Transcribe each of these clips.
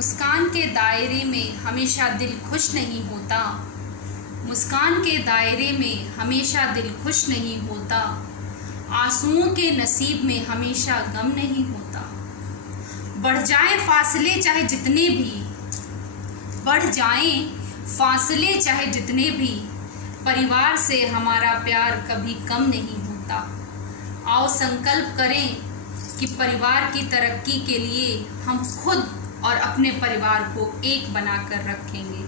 मुस्कान के दायरे में हमेशा दिल खुश नहीं होता। मुस्कान के दायरे में हमेशा दिल खुश नहीं होता। आंसुओं के नसीब में हमेशा गम नहीं होता। बढ़ जाए फासले चाहे जितने भी, बढ़ जाएं फासले चाहे जितने भी, परिवार से हमारा प्यार कभी कम नहीं होता। आओ संकल्प करें कि परिवार की तरक्की के लिए हम खुद और अपने परिवार को एक बनाकर रखेंगे।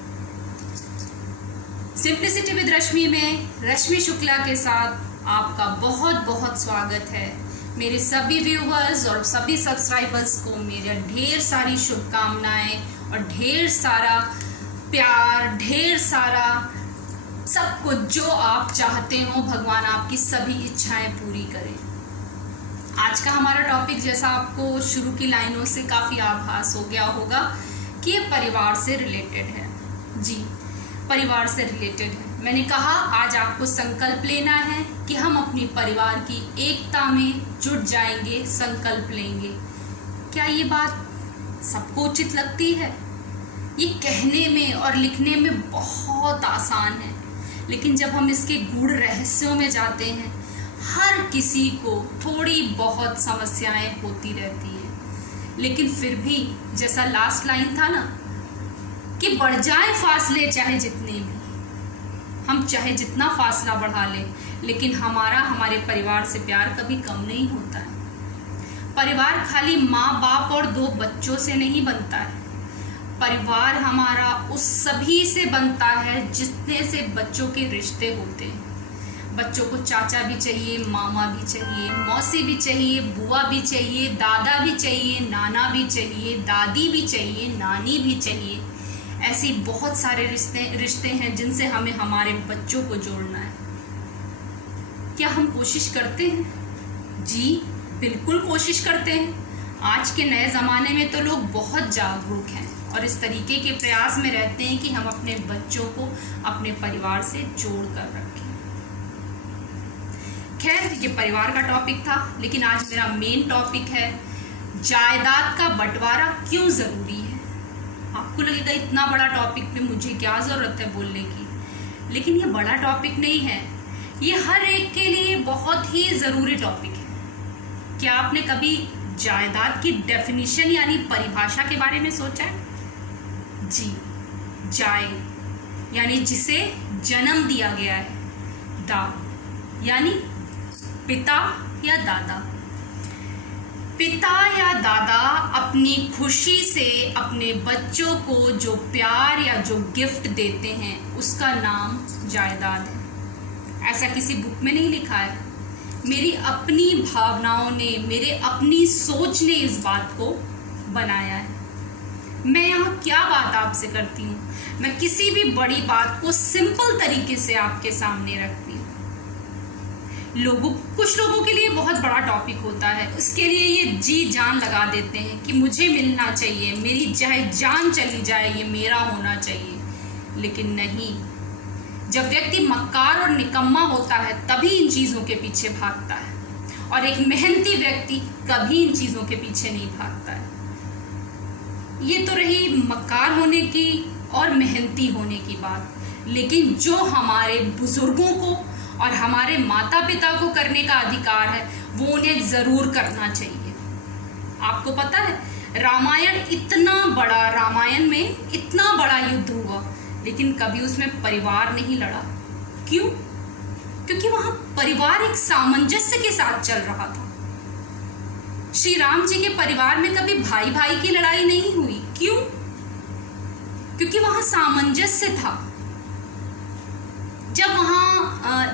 सिंप्लिसिटी विद रश्मि में रश्मि शुक्ला के साथ आपका बहुत बहुत स्वागत है। मेरे सभी व्यूवर्स और सभी सब्सक्राइबर्स को मेरे ढेर सारी शुभकामनाएं और ढेर सारा प्यार, ढेर सारा सब कुछ जो आप चाहते हो, भगवान आपकी सभी इच्छाएं पूरी करें। आज का हमारा टॉपिक, जैसा आपको शुरू की लाइनों से काफ़ी आभास हो गया होगा कि ये परिवार से रिलेटेड है। जी, परिवार से रिलेटेड है। मैंने कहा आज आपको संकल्प लेना है कि हम अपनी परिवार की एकता में जुट जाएंगे, संकल्प लेंगे। क्या ये बात सबको उचित लगती है? ये कहने में और लिखने में बहुत आसान है, लेकिन जब हम इसके गूढ़ रहस्यों में जाते हैं, हर किसी को थोड़ी बहुत समस्याएं होती रहती है। लेकिन फिर भी जैसा लास्ट लाइन था ना कि बढ़ जाए फासले चाहे जितने भी, हम चाहे जितना फासला बढ़ा लें, लेकिन हमारे परिवार से प्यार कभी कम नहीं होता है। परिवार खाली माँ बाप और 2 बच्चों से नहीं बनता है। परिवार हमारा उस सभी से बनता है जितने से बच्चों के रिश्ते होते हैं। बच्चों को चाचा भी चाहिए, मामा भी चाहिए, मौसी भी चाहिए, बुआ भी चाहिए, दादा भी चाहिए, नाना भी चाहिए, दादी भी चाहिए, नानी भी चाहिए। ऐसी बहुत सारे रिश्ते हैं जिनसे हमें हमारे बच्चों को जोड़ना है। क्या हम कोशिश करते हैं? जी बिल्कुल कोशिश करते हैं। आज के नए ज़माने में तो लोग बहुत जागरूक हैं और इस तरीके के प्रयास में रहते हैं कि हम अपने बच्चों को अपने परिवार से जोड़ कर रखें। खैर, ये परिवार का टॉपिक था, लेकिन आज मेरा मेन टॉपिक है जायदाद का बंटवारा क्यों ज़रूरी है। आपको लगेगा इतना बड़ा टॉपिक पे मुझे क्या ज़रूरत है बोलने की, लेकिन ये बड़ा टॉपिक नहीं है। ये हर एक के लिए बहुत ही ज़रूरी टॉपिक है। क्या आपने कभी जायदाद की डेफिनेशन यानी परिभाषा के बारे में सोचा है? जी, जाय यानी जिसे जन्म दिया गया है, दा यानी पिता या दादा। पिता या दादा अपनी खुशी से अपने बच्चों को जो प्यार या जो गिफ्ट देते हैं, उसका नाम जायदाद है। ऐसा किसी बुक में नहीं लिखा है। मेरी अपनी भावनाओं ने, मेरे अपनी सोच ने इस बात को बनाया है। मैं यहाँ क्या बात आपसे करती हूँ, मैं किसी भी बड़ी बात को सिंपल तरीके से आपके सामने रखती हूँ। कुछ लोगों के लिए बहुत बड़ा टॉपिक होता है, उसके लिए ये जी जान लगा देते हैं कि मुझे मिलना चाहिए, मेरी चाहे जान चली जाए, ये मेरा होना चाहिए। लेकिन नहीं, जब व्यक्ति मक्कार और निकम्मा होता है तभी इन चीज़ों के पीछे भागता है, और एक मेहनती व्यक्ति कभी इन चीज़ों के पीछे नहीं भागता है। ये तो रही मक्कार होने की और मेहनती होने की बात, लेकिन जो हमारे बुजुर्गों को और हमारे माता पिता को करने का अधिकार है, वो उन्हें ज़रूर करना चाहिए। आपको पता है, रामायण में इतना बड़ा युद्ध हुआ, लेकिन कभी उसमें परिवार नहीं लड़ा। क्यों? क्योंकि वहाँ परिवार एक सामंजस्य के साथ चल रहा था। श्री राम जी के परिवार में कभी भाई भाई की लड़ाई नहीं हुई। क्यों? क्योंकि वहाँ सामंजस्य था। जब वहाँ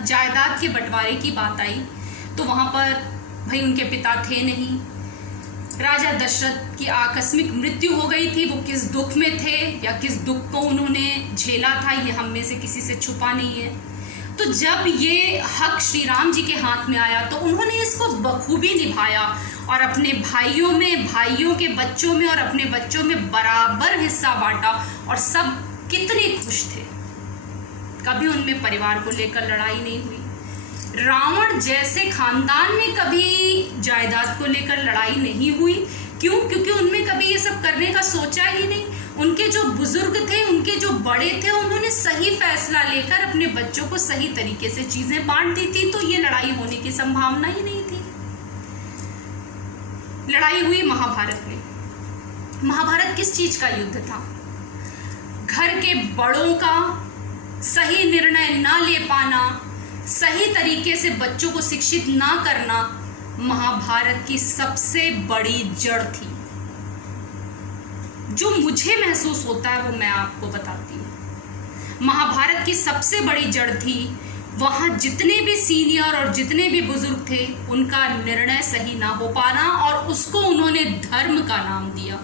जायदाद के बंटवारे की बात आई तो वहाँ पर भाई उनके पिता थे नहीं। राजा दशरथ की आकस्मिक मृत्यु हो गई थी। वो किस दुख में थे या किस दुख को उन्होंने झेला था, ये हम में से किसी से छुपा नहीं है। तो जब ये हक श्री राम जी के हाथ में आया तो उन्होंने इसको बखूबी निभाया और अपने भाइयों में, भाइयों के बच्चों में और अपने बच्चों में बराबर हिस्सा बांटा, और सब कितने खुश थे। कभी उनमें परिवार को लेकर लड़ाई नहीं हुई। रावण जैसे खानदान में कभी जायदाद को लेकर लड़ाई नहीं हुई, क्यों? क्योंकि उनमें कभी ये सब करने का सोचा ही नहीं। उनके जो बुजुर्ग थे, उनके जो बड़े थे, उन्होंने सही फैसला लेकर अपने बच्चों को सही तरीके से चीजें बांट दी थी, तो ये लड़ाई होने की संभावना ही नहीं थी। लड़ाई हुई महाभारत में। महाभारत किस चीज का युद्ध था? घर के बड़ों का सही निर्णय ना ले पाना, सही तरीके से बच्चों को शिक्षित ना करना महाभारत की सबसे बड़ी जड़ थी। जो मुझे महसूस होता है वो मैं आपको बताती हूँ। महाभारत की सबसे बड़ी जड़ थी, वहाँ जितने भी सीनियर और जितने भी बुजुर्ग थे, उनका निर्णय सही ना हो पाना, और उसको उन्होंने धर्म का नाम दिया।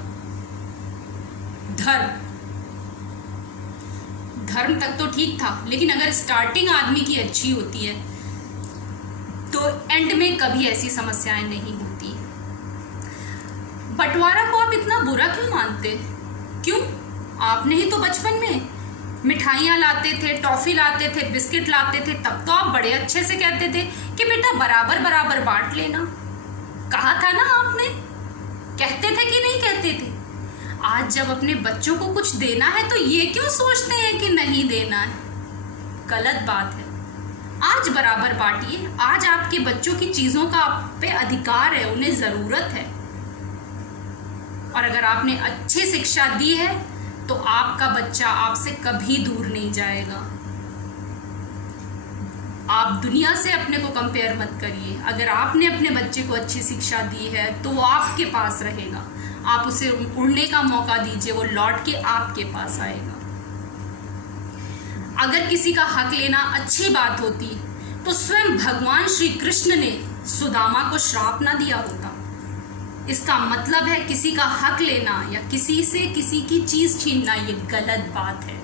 धर्म तक तो ठीक था, लेकिन अगर स्टार्टिंग आदमी की अच्छी होती है तो एंड में कभी ऐसी समस्याएं नहीं होती। बंटवारा को आप इतना बुरा क्यों मानते? क्यों? आपने ही तो बचपन में मिठाइयाँ लाते थे, टॉफी लाते थे, बिस्किट लाते थे, तब तो आप बड़े अच्छे से कहते थे कि बेटा बराबर बराबर बांट लेना। कहा था ना आपने? कहते थे कि नहीं कहते थे? आज जब अपने बच्चों को कुछ देना है तो ये क्यों सोचते हैं कि नहीं देना है? गलत बात है। आज बराबर बांटिए। आज आपके बच्चों की चीजों का आप पे अधिकार है, उन्हें जरूरत है। और अगर आपने अच्छी शिक्षा दी है तो आपका बच्चा आपसे कभी दूर नहीं जाएगा। आप दुनिया से अपने को कंपेयर मत करिए। अगर आपने अपने बच्चे को अच्छी शिक्षा दी है तो वो आपके पास रहेगा। आप उसे उड़ने का मौका दीजिए, वो लौट के आपके पास आएगा। अगर किसी का हक लेना अच्छी बात होती तो स्वयं भगवान श्री कृष्ण ने सुदामा को श्राप ना दिया होता। इसका मतलब है किसी का हक लेना या किसी से किसी की चीज छीनना ये गलत बात है।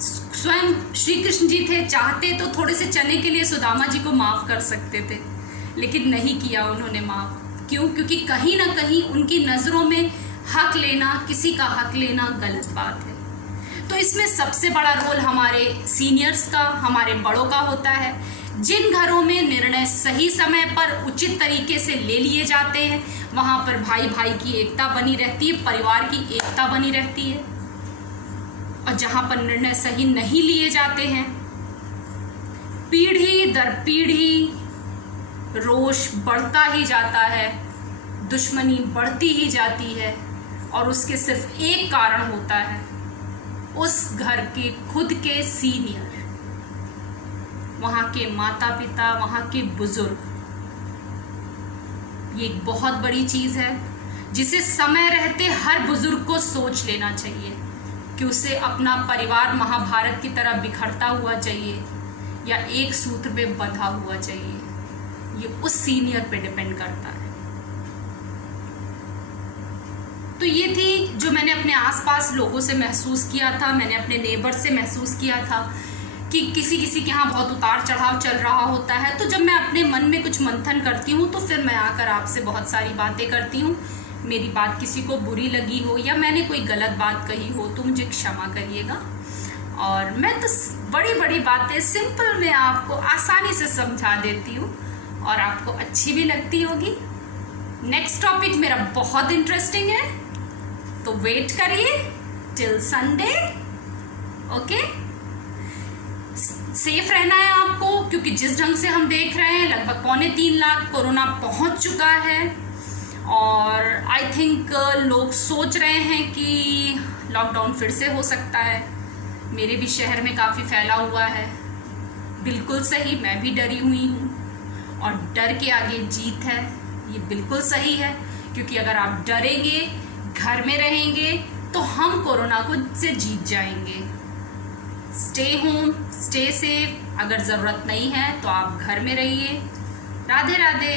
स्वयं श्री कृष्ण जी थे, चाहते तो थोड़े से चने के लिए सुदामा जी को माफ कर सकते थे, लेकिन नहीं किया उन्होंने माफ। क्यों? क्योंकि कहीं ना कहीं उनकी नजरों में हक लेना, किसी का हक लेना गलत बात है। तो इसमें सबसे बड़ा रोल हमारे सीनियर्स का, हमारे बड़ों का होता है। जिन घरों में निर्णय सही समय पर उचित तरीके से ले लिए जाते हैं, वहां पर भाई भाई की एकता बनी रहती है, परिवार की एकता बनी रहती है। और जहां पर निर्णय सही नहीं लिए जाते हैं, पीढ़ी दर पीढ़ी रोष बढ़ता ही जाता है, दुश्मनी बढ़ती ही जाती है, और उसके सिर्फ एक कारण होता है, उस घर के खुद के सीनियर, वहाँ के माता पिता, वहाँ के बुजुर्ग। ये एक बहुत बड़ी चीज़ है जिसे समय रहते हर बुजुर्ग को सोच लेना चाहिए कि उसे अपना परिवार महाभारत की तरह बिखरता हुआ चाहिए या एक सूत्र पे बंधा हुआ चाहिए। ये उस सीनियर पे डिपेंड करता है। तो ये थी जो मैंने अपने आसपास लोगों से महसूस किया था, मैंने अपने नेबर से महसूस किया था कि किसी किसी के यहाँ बहुत उतार चढ़ाव चल रहा होता है। तो जब मैं अपने मन में कुछ मंथन करती हूँ तो फिर मैं आकर आपसे बहुत सारी बातें करती हूँ। मेरी बात किसी को बुरी लगी हो या मैंने कोई गलत बात कही हो तो मुझे क्षमा करिएगा। और मैं तो बड़ी बड़ी बातें सिंपल में आपको आसानी से समझा देती हूँ और आपको अच्छी भी लगती होगी। नेक्स्ट टॉपिक मेरा बहुत इंटरेस्टिंग है, तो वेट करिए टिल संडे। ओके, सेफ रहना है आपको, क्योंकि जिस ढंग से हम देख रहे हैं लगभग 3.25 लाख कोरोना पहुंच चुका है। और आई थिंक लोग सोच रहे हैं कि लॉकडाउन फिर से हो सकता है। मेरे भी शहर में काफ़ी फैला हुआ है। बिल्कुल सही, मैं भी डरी हुई हूँ और डर के आगे जीत है, ये बिल्कुल सही है। क्योंकि अगर आप डरेंगे, घर में रहेंगे, तो हम कोरोना को से जीत जाएंगे। Stay home, stay safe. अगर ज़रूरत नहीं है तो आप घर में रहिए। राधे राधे।